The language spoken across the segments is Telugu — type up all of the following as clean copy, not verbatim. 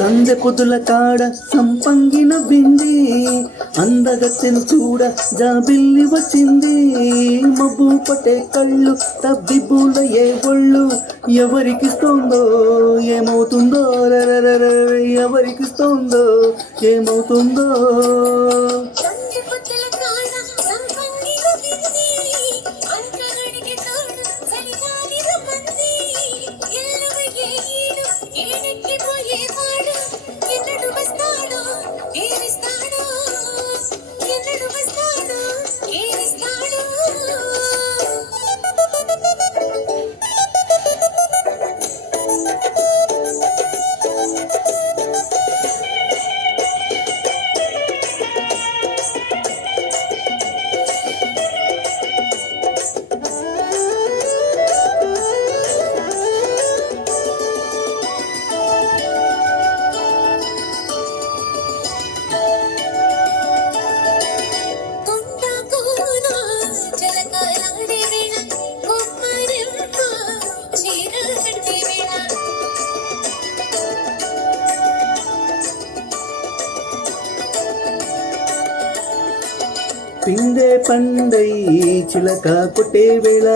సందె పొద్దుల కాడ సంపంగిన బింది అందగత్తెను చూడ జాబిల్లి వచ్చింది మబ్బు పట్టే కళ్ళు తబ్బిబ్బుల ఏ ఒళ్ళు ఎవరికిస్తోందో ఏమవుతుందో ఎవరికిస్తోందో ఏమవుతుందో పిండే పండై చిలక కొట్టే వేళ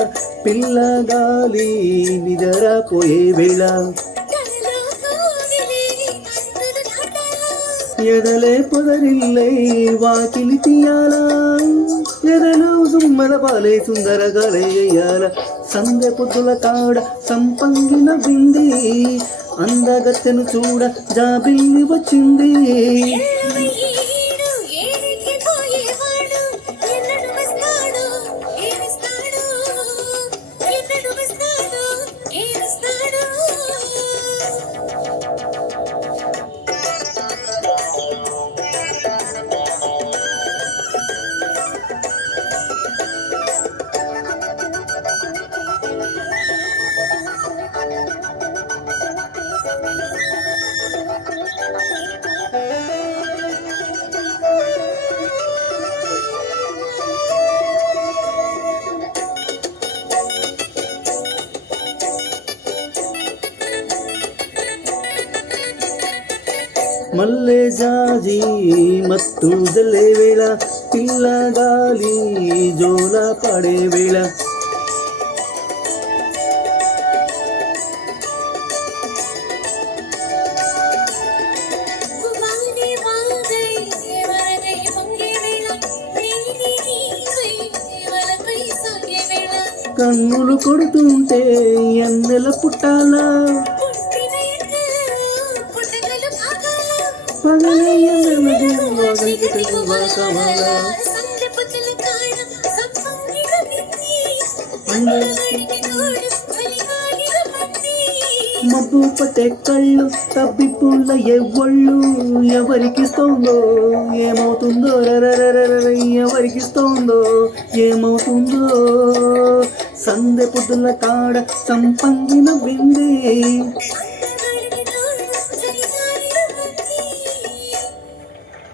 పిల్లగాలి నిజరాపోయే వేళ ఎదలే పొదరిల్లై వాకిలి తీయాల ఎదలో సుమ్మల పాలే సుందరగాలే అయ్యాల సందె పొద్దుల కాడ సంపంగిన బింది అందగత్తెను చూడ జాబిల్లి వచ్చింది మల్లె జాజి మత్తు జల్లే వేళ పిల్లగాలి జోల పడే వేళ కన్నులు కొడుతుంటే ఎన్నెల పుట్టాలా మబ్బు పట్టే కళ్ళు తబ్బిప్పుల ఎవ్వళ్ళు ఎవరికిస్తోందో ఏమవుతుందో ఎవరికిస్తోందో ఏమవుతుందో సందె పొద్దుల కాడ సంపంగిన బింది